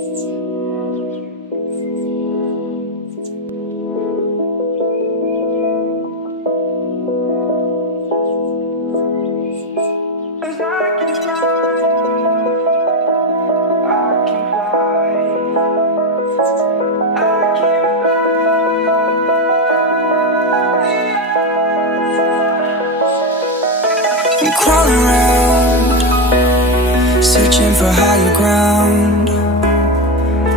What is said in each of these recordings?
I'm crawling around, searching for higher ground.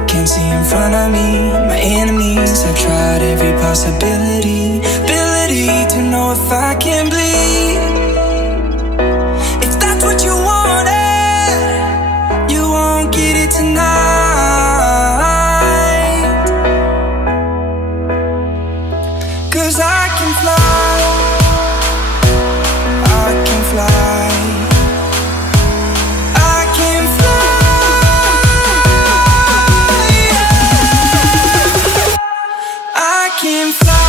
Can't see in front of me, my enemies. I've tried every possibility, ability to know if I can bleed. If that's what you wanted, you won't get it tonight. 'Cause I can fly, I can fly, I can fly, yeah. I can fly.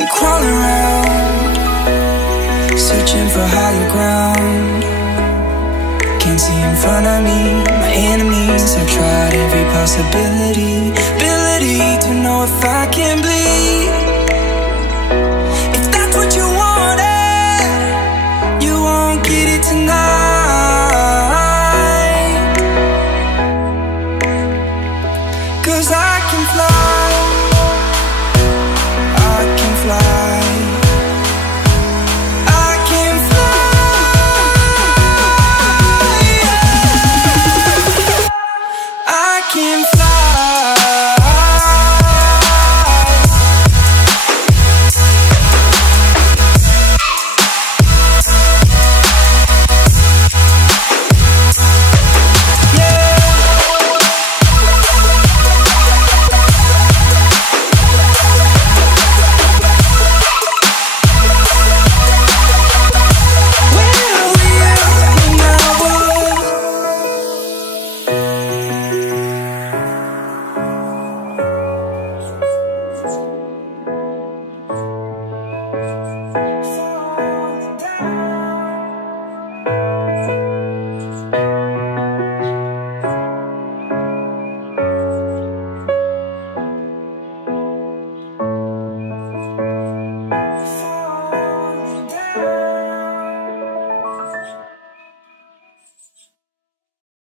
I'm crawling around, searching for higher ground. Can't see in front of me, my enemies. I've tried every possibility, ability to know if I can bleed. If that's what you wanted, you won't get it tonight. 'Cause I can fly, I can fly, I can fly, yeah. I can fly.